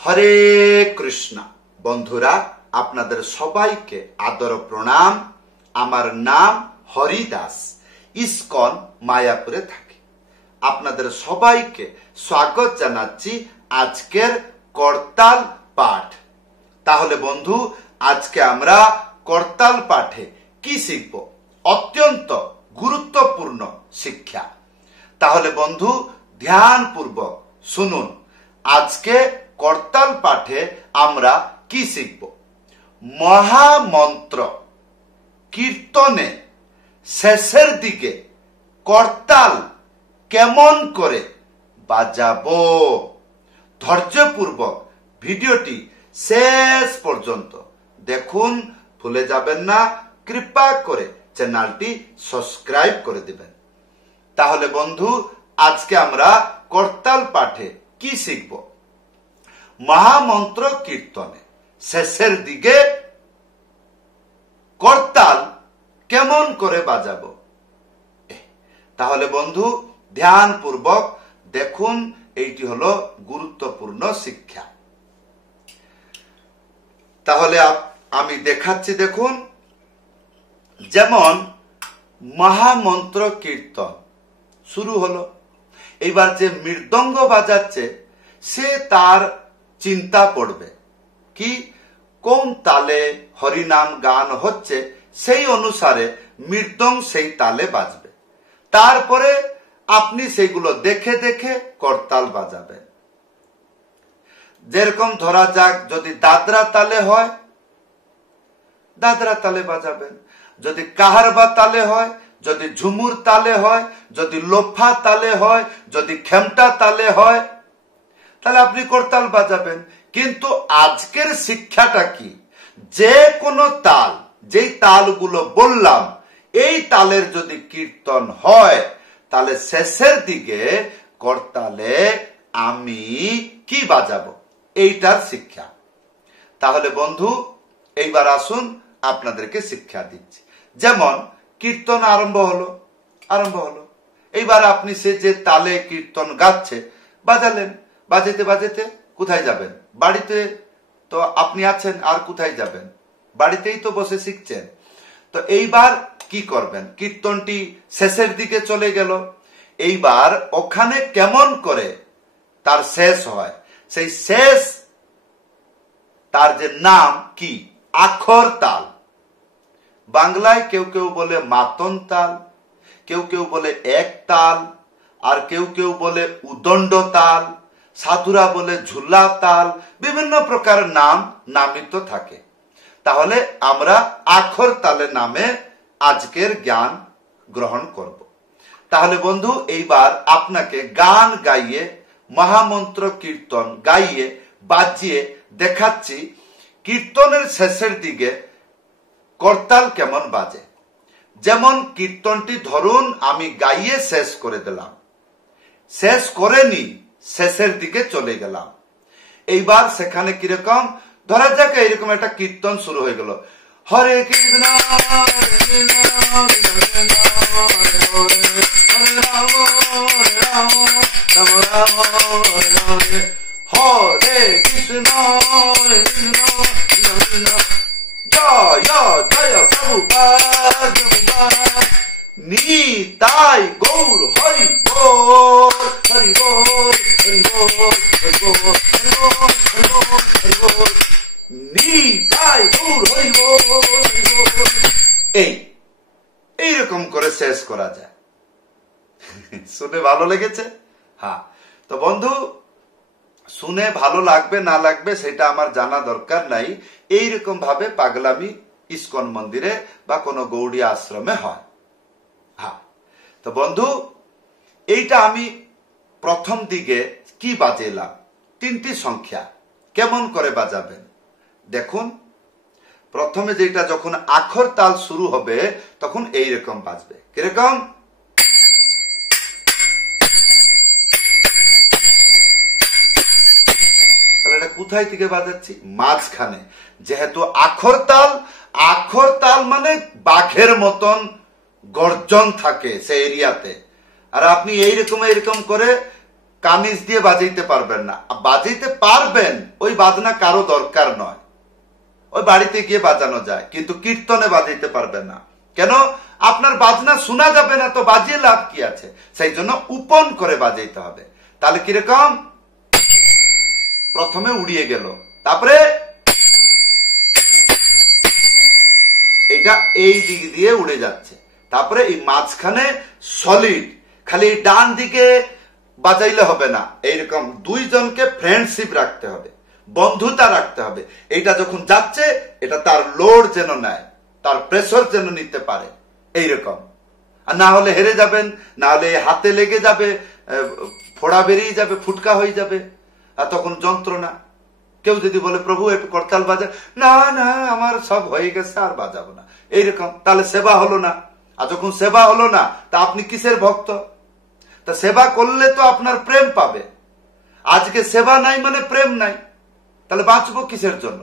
হরে কৃষ্ণ। বন্ধুরা, আপনাদের সবাইকে আদর প্রণাম। আমার নাম হরিদাস, ইসকন মায়াপুরে থাকি। আপনাদের সবাইকে স্বাগত জানাচ্ছি আজকের করতাল পাঠ। তাহলে বন্ধু, আজকে আমরা করতাল পাঠে কি শিখব? অত্যন্ত গুরুত্বপূর্ণ শিক্ষা। তাহলে বন্ধু, ধ্যানপূর্বক শুনুন। আজকে করতাল পাঠে আমরা কি শিখব? মহামন্ত্র কীর্তনে শেষের দিকে করতাল কেমন করে বাজাবো। ধৈর্যপূর্বক ভিডিওটি শেষ পর্যন্ত দেখুন, ভুলে যাবেন না। কৃপা করে চ্যানেলটি সাবস্ক্রাইব করে দিবেন। তাহলে বন্ধু, আজকে আমরা করতাল পাঠে কি শিখব? মহামন্ত্র কীর্তনে শেষের দিকে করতাল কেমন করে বাজাবো। তাহলে বন্ধু, ধ্যানপূর্বক দেখুন। এইটি হলো গুরুত্বপূর্ণ শিক্ষা। তাহলে আমি দেখাচ্ছি, দেখুন। যেমন মহামন্ত্র কীর্তন শুরু হলো, এইবার যে মৃদঙ্গ বাজাচ্ছে সে তার চিন্তা করবে কি কোন তালে হরিনাম গান হচ্ছে, সেই অনুসারে মৃদঙ্গ সেই তালে বাজবে। তারপরে আপনি সেইগুলো দেখে দেখে করতাল বাজাবেন। যেরকম ধরা যাক, যদি দাদরা তালে হয় দাদরা তালে বাজাবেন, যদি কাহারবা তালে হয়, যদি ঝুমুর তালে হয়, যদি লোফা তালে হয়, যদি খেমটা তালে হয়, তাহলে আপনি করতাল বাজাবেন। কিন্তু আজকের শিক্ষাটা কি? যে কোনো তাল, যেই তালগুলো বললাম, এই তালের যদি কীর্তন হয়, তাহলে শেষের দিকে করতালে আমি কি বাজাবো, এইটার শিক্ষা। তাহলে বন্ধু, এইবার আসুন আপনাদেরকে শিক্ষা দিচ্ছি। যেমন কীর্তন আরম্ভ হলো, এইবার আপনি সে যে তালে কীর্তন গাচ্ছে বাজালেন। বাজাতে বাজাতে কোথায় যাবেন? বাড়িতে তো আপনি আছেন, আর কোথায় যাবেন? বাড়িতেই তো বসে শিখছেন। তো এইবার কি করবেন? কীর্তনটি শেষের দিকে চলে গেল। এইবার ওখানে কেমন করে তার শেষ হয়, সেই শেষ তার যে নাম কি? আখর তাল। বাংলায় কেউ কেউ বলে মাতন তাল, কেউ কেউ বলে এক তাল, আর কেউ কেউ বলে উদণ্ড তাল, সাধুরা বলে ঝুলা তাল, বিভিন্ন প্রকার নাম নামিত থাকে। তাহলে আমরা আখর তালের নামে আজকের জ্ঞান গ্রহণ করব। তাহলে বন্ধু, এইবার আপনাকে গান গাইয়ে, মহামন্ত্র কীর্তন গাইয়ে বাজিয়ে দেখাচ্ছি কীর্তনের শেষের দিকে করতাল কেমন বাজে। যেমন কীর্তনটি ধরুন আমি গাইয়ে শেষ করে দিলাম, শেষ করেনি, শেষের দিকে চলে গেলাম। এইবার সেখানে কিরকম ধরা যাক, এইরকম একটা কীর্তন শুরু হয়ে গেল। হরে কৃষ্ণ হরে কৃষ্ণ কৃষ্ণ হরে হরে, হরে রাম হরে রাম, রাম রাম হরে হরে, হরে কৃষ্ণ হরে কৃষ্ণ কৃষ্ণ জয় জয় প্রভুপাদ প্রভুপাদ, নিতাই গৌর হরি বল, হরি বল, হরি বল, হরি বল, হরি বল, হরি বল, হরি বল, নিতাই গৌর হরি বল, হরি বল। এইরকম করে শেষ করা যায়। শুনে ভালো লেগেছে? হ্যাঁ। তো বন্ধু, শুনে ভালো লাগবে না লাগবে সেটা আমার জানা দরকার নাই। এইরকম ভাবে পাগলামি ইসকন মন্দিরে বা কোনো গৌড়িয়া আশ্রমে হয়। হ্যাঁ। তো বন্ধু, এইটা আমি প্রথম দিকে কি বাজাইলাম, তিনটি সংখ্যা কেমন করে বাজাবেন দেখুন। প্রথমে যেটা যখন আখর তাল শুরু হবে তখন এইরকম বাজবে। কিরকম? তাহলে এটা কোথায় থেকে বাজাচ্ছি? মাঝখানে। যেহেতু আখর তাল মানে বাঘের মতন গর্জন থাকে সেই এরিয়াতে। আর আপনি এইরকম করে কামিজ দিয়ে বাজাইতে পারবেন না। বাজাইতে পারবেন ওই বাজনা কারো দরকার নয়, ওই বাড়িতে গিয়ে বাজানো যায়, কিন্তু কীর্তনে বাজাইতে পারবে না। কেন? আপনার বাজনা শোনা যাবে না, তো বাজিয়ে লাভ কি আছে? সেই জন্য উপন করে বাজাইতে হবে। তাহলে কিরকম? প্রথমে উড়িয়ে গেল, তারপরে এটা এই দিক দিয়ে উড়ে যাচ্ছে, তারপরে এই মাঝখানে সলিড, খালি ডান দিকে বাজাইলে হবে না, এইরকম দুইজনকে ফ্রেন্ডশিপ রাখতে হবে, বন্ধুতা রাখতে হবে। এইটা যখন যাচ্ছে এটা তার লোড যেন নেয়, তার প্রেসার যেন নিতে পারে, এইরকম। আর না হলে হেরে যাবেন, না হলে হাতে লেগে যাবে, ফোড়া বেরিয়ে যাবে, ফুটকা হয়ে যাবে, আর তখন যন্ত্রণা। কেউ যদি বলে প্রভু একটু করতাল বাজা, না না আমার সব হয়ে গেছে আর বাজাবো না, এইরকম, তাহলে সেবা হলো না। আর যখন সেবা হলো না, তা আপনি কিসের ভক্ত? তা সেবা করলে তো আপনার প্রেম পাবে। আজকে সেবা নাই মানে প্রেম নাই, তাহলে বাঁচবো কিসের জন্য?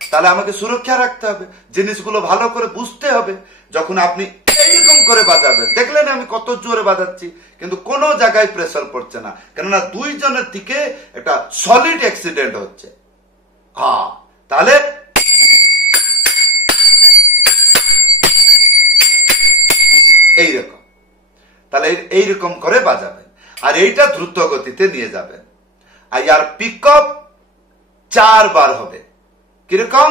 তাহলে আমাকে সুরক্ষা রাখতে হবে, জিনিসগুলো ভালো করে বুঝতে হবে। যখন আপনি এইরকম করে বাজাবেন, দেখলেন আমি কত জোরে বাজাচ্ছি, কিন্তু কোনো জায়গায় প্রেসার পড়ছে না, কেননা দুইজনের দিকে একটা সলিড অ্যাক্সিডেন্ট হচ্ছে। হ্যাঁ, তাহলে এইরকম, তাহলে এইরকম করে বাজাবেন, আর এইটা দ্রুত গতিতে নিয়ে যাবেন। আর ইয়ার পিক আপ 4 বার হবে। কিরকম?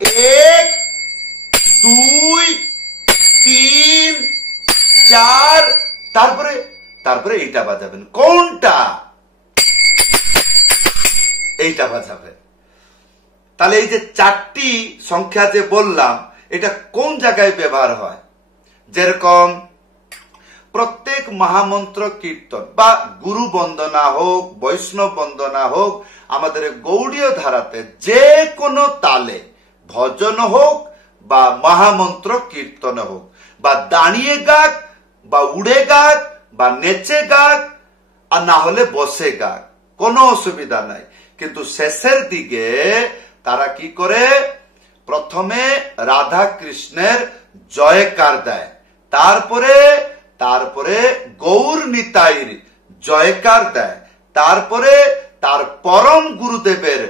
1 2 3 4, তারপরে এইটা বাজাবেন। কোনটা? এইটা বাজাবেন। তাহলে এই যে 4টি সংখ্যা যে বললাম, এটা কোন জায়গায় ব্যবহার হয়? যেরকম প্রত্যেক মহামন্ত্র কীর্তন বা গুরু বন্দনা হোক, বৈষ্ণব বন্দনা হোক, আমাদের গৌড়ীয় ধারাতে যে কোনো তালে, ভজন হোক বা মহামন্ত্র কীর্তন হোক, বা দাঁড়িয়ে গাক বা উড়ে গাক বা নেচে গাক, আর না হলে বসে গাক, কোনো অসুবিধা নাই। কিন্তু শেষের দিকে তারা কি করে? প্রথমে রাধা কৃষ্ণের জয়কার দেয়, তারপরে গৌর নিতাইর জয়কার দেয়, তারপরে তার পরম গুরুদেবের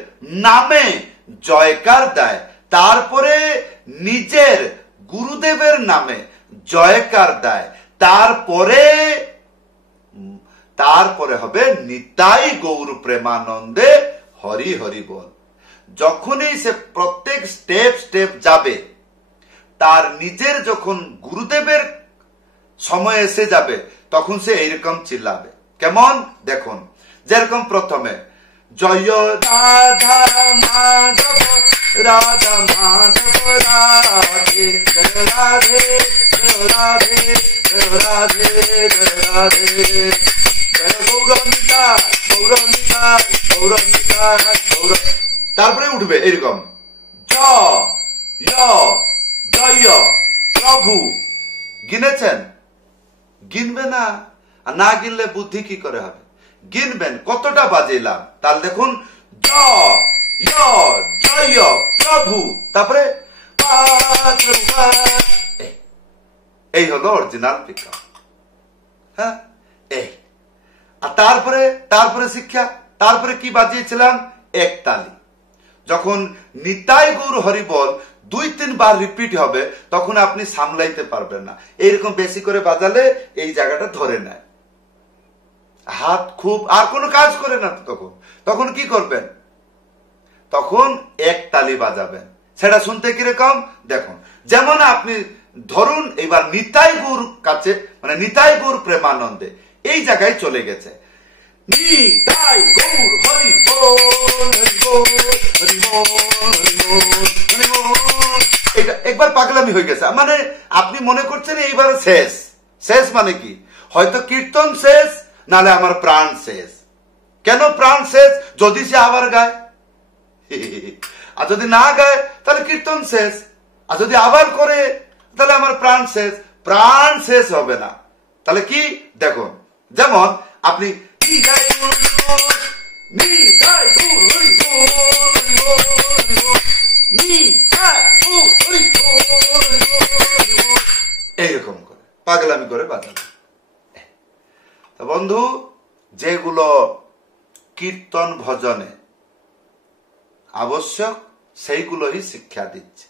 নামে জয়কার দেয়, তারপরে নিজের গুরুদেবের নামে জয়কার দেয়, তারপরে হবে নিতাই গৌর প্রেমানন্দে হরি হরি বল। যখনই সে প্রত্যেক স্টেপ যাবে, তার নিজের যখন গুরুদেবের সময় এসে যাবে, তখন সে এইরকম চিল্লাবে। কেমন? দেখুন, যেরকম প্রথমে জয় রাধা মাধব রাধা মাধব রাধে রাধে রাধে রাধে রাধে গৌরমিতা গৌরমিতা গৌরমিতা গৌর, তারপরে উঠবে এরকম জয় প্রভু। গিনেছেন? গিনবে না, আর না গিনলে বুদ্ধি কি করে হবে? গিনবেন কতটা বাজিলাম। তাহলে দেখুন জয় প্রভু, তারপরে এই হলো অরিজিনাল পিকআপ। হ্যাঁ, এই। আর তারপরে শিক্ষা, তারপরে কি বাজিয়েছিলাম? এক তালি। যখন নিতাই গৌর হরি বল 2-3 বার রিপিট হবে, তখন আপনি সামলাইতে পারবেন না। এইরকম বেশি করে বাজালে এই জায়গাটা ধরে নেয়, হাত খুব আর কোনো কাজ করে না। তখন কি করবেন? তখন এক তালি বাজাবেন। সেটা শুনতে কিরকম দেখুন। যেমন আপনি ধরুন এবার নিতাই গৌর কাছে, মানে নিতাই গৌর প্রেমানন্দে এই জায়গায় চলে গেছে, নিতাই গৌর হরি বল হরি বল হরি বল হরি বল হরি বল। এটা একবার পাগলামি হয়ে গেছে, মানে আপনি মনে করছেন এইবার শেষ মানে কি? হয়তো কীর্তন শেষ, নালে আমার প্রাণ শেষ। কেন প্রাণ শেষ? যদি সে আবার গায়, আর যদি না গায় তাহলে কীর্তন শেষ, আর যদি আবার করে তাহলে আমার প্রাণ শেষ। প্রাণ শেষ হবে না, তাহলে কি দেখুন, যেমন আপনি এইরকম করে পাগলামি করে বাজাবে। বন্ধু, যেগুলো কীর্তন ভজনে আবশ্যক সেইগুলোই শিক্ষা দিচ্ছে।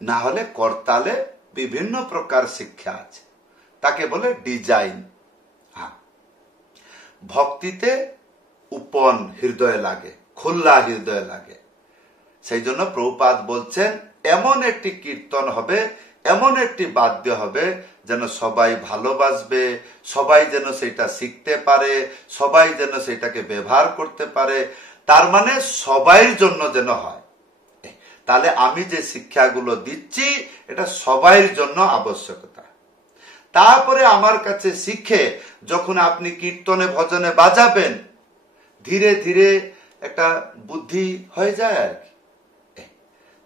না হলে করতালে বিভিন্ন প্রকার শিক্ষা আছে, তাকে বলে ডিজাইন। ভক্তিতে উপন হৃদয় লাগে, খোলা হৃদয় লাগে। সেই জন্য প্রভুপাদ বলছেন এমন একটি কীর্তন হবে, এমন একটি বাদ্য হবে যেন সবাই ভালোবাসবে, সবাই যেন সেটা শিখতে পারে, সবাই যেন সেটাকে ব্যবহার করতে পারে। তার মানে সবাইয়ের জন্য যেন হয়। তাহলে আমি যে শিক্ষাগুলো দিচ্ছি এটা সবাইয়ের জন্য আবশ্যকতা। তারপরে আমার কাছে শিখে যখন আপনি কীর্তনে ভজনে বাজাবেন, ধীরে ধীরে একটা বুদ্ধি হয়ে যায় আর কি।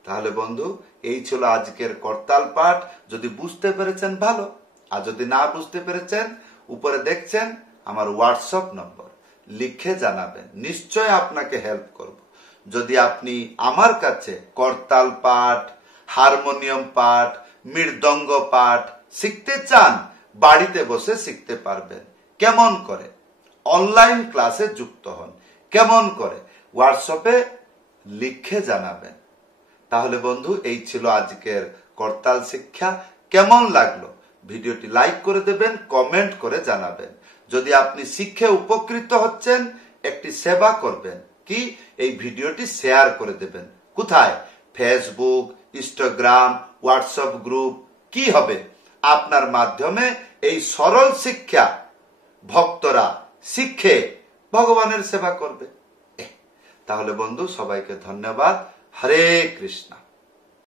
তাহলে বন্ধু, এই ছিল আজকের করতাল পাঠ। যদি বুঝতে পেরেছেন ভালো, আর যদি না বুঝতে পেরেছেন উপরে দেখছেন আমার হোয়াটসঅ্যাপ নম্বর, লিখে জানাবেন, নিশ্চয় আপনাকে হেল্প করব। যদি আপনি আমার কাছে করতাল পাঠ, হারমোনিয়াম পাঠ, মৃদঙ্গ পাঠ শিখতে চান, বাড়িতে বসে শিখতে পারবেন। কেমন করে? অনলাইন ক্লাসে যুক্ত হন। কেমন করে? হোয়াটসঅ্যাপে লিখে জানাবেন। তাহলে বন্ধু, এই ছিল আজকের করতাল শিক্ষা। কেমন লাগলো ভিডিওটি লাইক করে দেবেন, কমেন্ট করে জানাবেন। যদি আপনি শিখে উপকৃত হচ্ছেন, একটি সেবা করবেন কি, এই ভিডিওটি শেয়ার করে দেবেন। কোথায়? Facebook, Instagram, WhatsApp group. কি হবে? আপনার মাধ্যমে এই সরল শিক্ষা ভক্তরা শিখে ভগবানের সেবা করবে। তাহলে বন্ধু, সবাইকে ধন্যবাদ। হরে কৃষ্ণ।